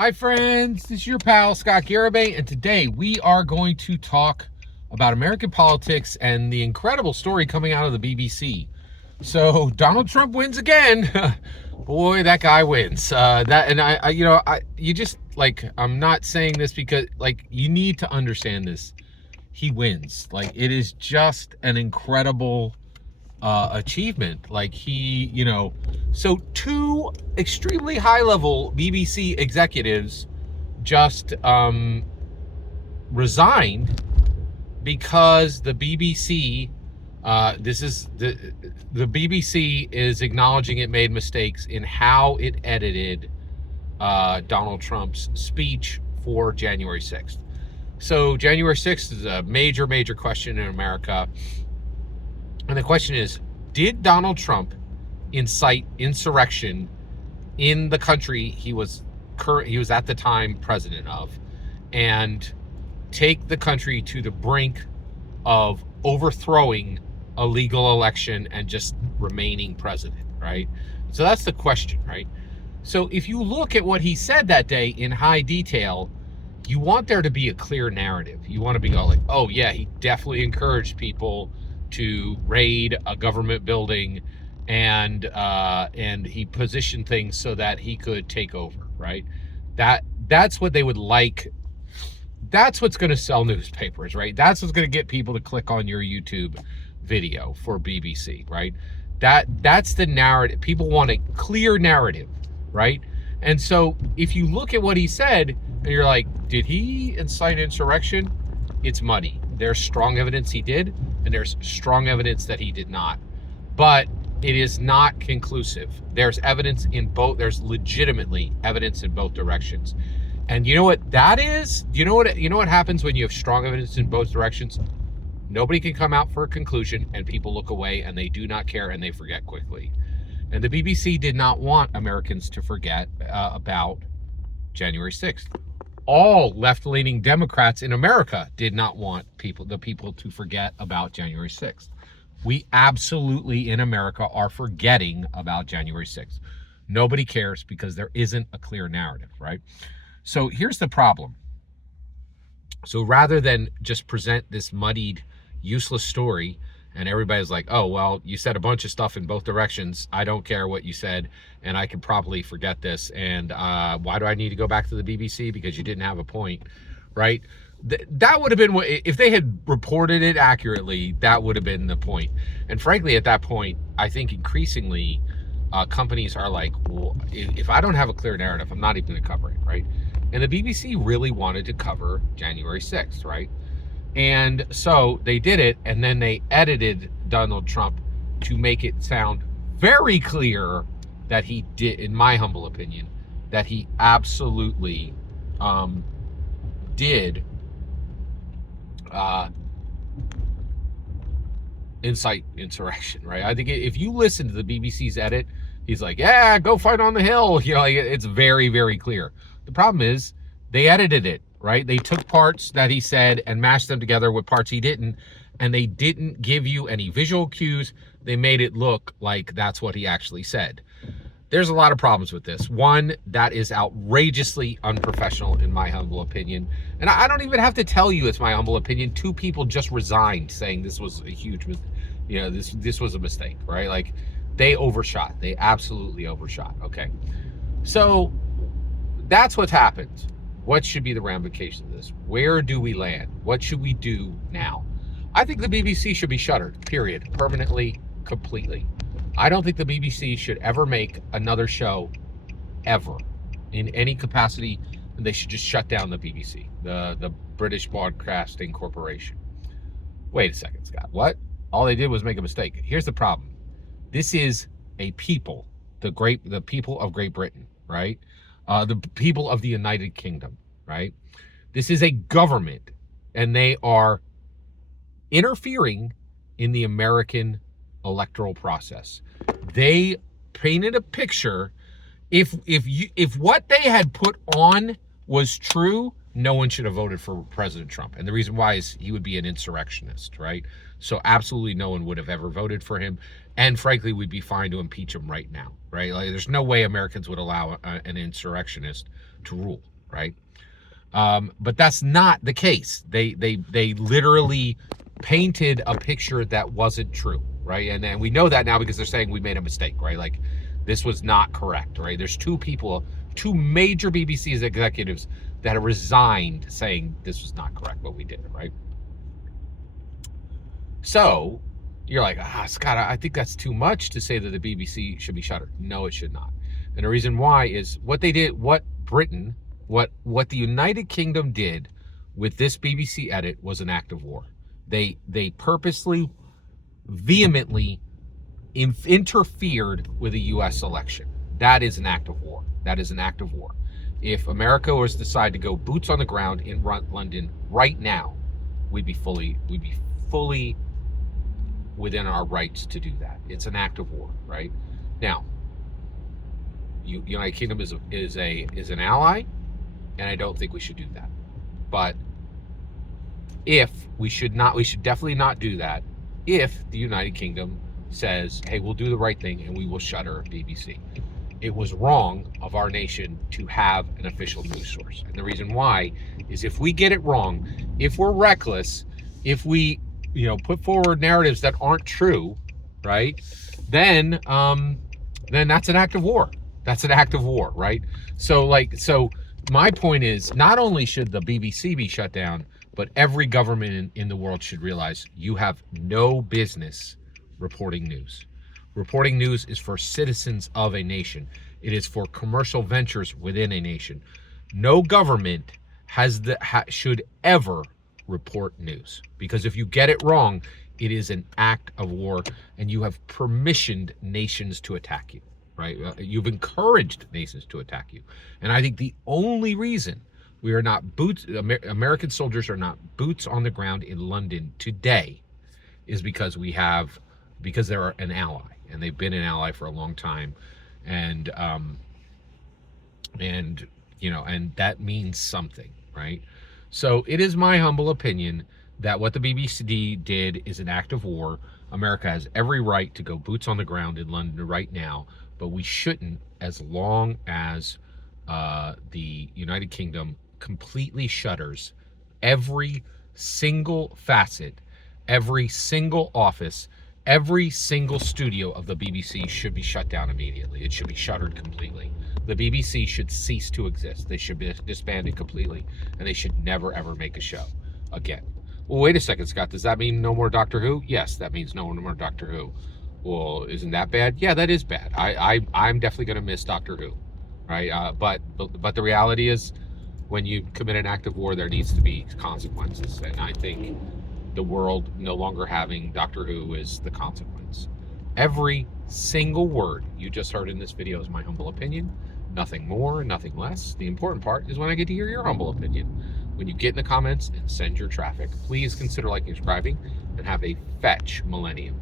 Hi friends, this is your pal Scott Garibay, and today we are going to talk about American politics and the incredible story coming out of the BBC. So Donald Trump wins again. Boy, that guy wins. I'm not saying this because you need to understand this. He wins. It is just an incredible achievement. So two extremely high level BBC executives just resigned because the BBC, the BBC is acknowledging it made mistakes in how it edited Donald Trump's speech for January 6th. So January 6th is a major question in America. And the question is, did Donald Trump incite insurrection in the country he was at the time president of, and take the country to the brink of overthrowing a legal election and just remaining president, right? So that's the question, right? So if you look at what he said that day in high detail, you want there to be a clear narrative. You want to be like, oh yeah, he definitely encouraged people to raid a government building, and he positioned things so that he could take over, right? That's what they would like. That's what's going to sell newspapers, right? That's what's going to get people to click on your YouTube video for BBC, right? That's the narrative. People want a clear narrative, right? And so if you look at what he said and you're like, did he incite insurrection? It's muddy. There's strong evidence he did, and there's strong evidence that he did not. But it is not conclusive. There's evidence in both. There's legitimately evidence in both directions. And you know what that is? You know what happens when you have strong evidence in both directions? Nobody can come out for a conclusion, and people look away and they do not care and they forget quickly. And the BBC did not want Americans to forget about January 6th. All left-leaning Democrats in America did not want the people to forget about January 6th. We absolutely in America are forgetting about January 6th. Nobody cares because there isn't a clear narrative, right? So here's the problem. So rather than just present this muddied, useless story, and everybody's like, oh, well, you said a bunch of stuff in both directions. I don't care what you said, and I can probably forget this. And why do I need to go back to the BBC? Because you didn't have a point, right? That would have been, if they had reported it accurately, that would have been the point. And frankly, at that point, I think increasingly companies are like, well, if I don't have a clear narrative, I'm not even going to cover it, right? And the BBC really wanted to cover January 6th, right? And so they did it, and then they edited Donald Trump to make it sound very clear that he did, in my humble opinion, that he absolutely did incite insurrection, right? I think if you listen to the BBC's edit, he's like, yeah, go fight on the Hill. It's very, very clear. The problem is they edited it, right? They took parts that he said and mashed them together with parts he didn't, and they didn't give you any visual cues. They made it look like that's what he actually said. There's a lot of problems with this. One, that is outrageously unprofessional in my humble opinion. And I don't even have to tell you it's my humble opinion. Two people just resigned saying this was a huge, this was a mistake, right? They overshot. They absolutely overshot, okay? So that's what's happened. What should be the ramifications of this? Where do we land? What should we do now? I think the BBC should be shuttered, period, permanently, completely. I don't think the BBC should ever make another show, ever, in any capacity. And they should just shut down the BBC, the British Broadcasting Corporation. Wait a second, Scott. What? All they did was make a mistake. Here's the problem. This is a people, the people of Great Britain, right? The people of the United Kingdom, right? This is a government, and they are interfering in the American electoral process. They painted a picture. If what they had put on was true, no one should have voted for President Trump. And the reason why is he would be an insurrectionist, right? So absolutely no one would have ever voted for him. And frankly, we'd be fine to impeach him right now, right? Like, there's no way Americans would allow an insurrectionist to rule, right? But that's not the case. They literally painted a picture that wasn't true, right? And we know that now because they're saying we made a mistake, right? Like, this was not correct, right? There's two major BBC executives that have resigned saying this was not correct what we did, right? So you're like, Scott, I think that's too much to say that the BBC should be shuttered. No, it should not. And the reason why is what they did, what Britain, what the United Kingdom did with this BBC edit was an act of war. They purposely, vehemently interfered with a U.S. election. That is an act of war. That is an act of war. If America was to decide to go boots on the ground in London right now, we'd be fully within our rights to do that. It's an act of war, right? Now, United Kingdom is an ally, and I don't think we should do that. But if we should definitely not do that if the United Kingdom says, hey, we'll do the right thing and we will shutter BBC. It was wrong of our nation to have an official news source. And the reason why is if we get it wrong, if we're reckless, if we, put forward narratives that aren't true, right? Then that's an act of war. That's an act of war, right? So my point is, not only should the BBC be shut down, but every government in the world should realize you have no business reporting news. Reporting news is for citizens of a nation. It is for commercial ventures within a nation. No government should ever report news, because if you get it wrong, it is an act of war, and you have permissioned nations to attack you, right? You've encouraged nations to attack you. And I think the only reason we are not American soldiers are not boots on the ground in London today is because they're an ally. And they've been an ally for a long time, and that means something, right? So it is my humble opinion that what the BBC did is an act of war. America has every right to go boots on the ground in London right now, but we shouldn't, as long as the United Kingdom completely shutters every single facet, every single office, every single studio of the BBC should be shut down immediately. It should be shuttered completely. The BBC should cease to exist. They should be disbanded completely, and they should never, ever make a show again. Well, wait a second, Scott. Does that mean no more Doctor Who? Yes, that means no more Doctor Who. Well, isn't that bad? Yeah, that is bad. I'm definitely going to miss Doctor Who, right? But the reality is, when you commit an act of war, there needs to be consequences, and I think the world no longer having Doctor Who is the consequence. Every single word you just heard in this video is my humble opinion. Nothing more, nothing less. The important part is when I get to hear your humble opinion. When you get in the comments and send your traffic, please consider liking and subscribing, and have a fetch millennium.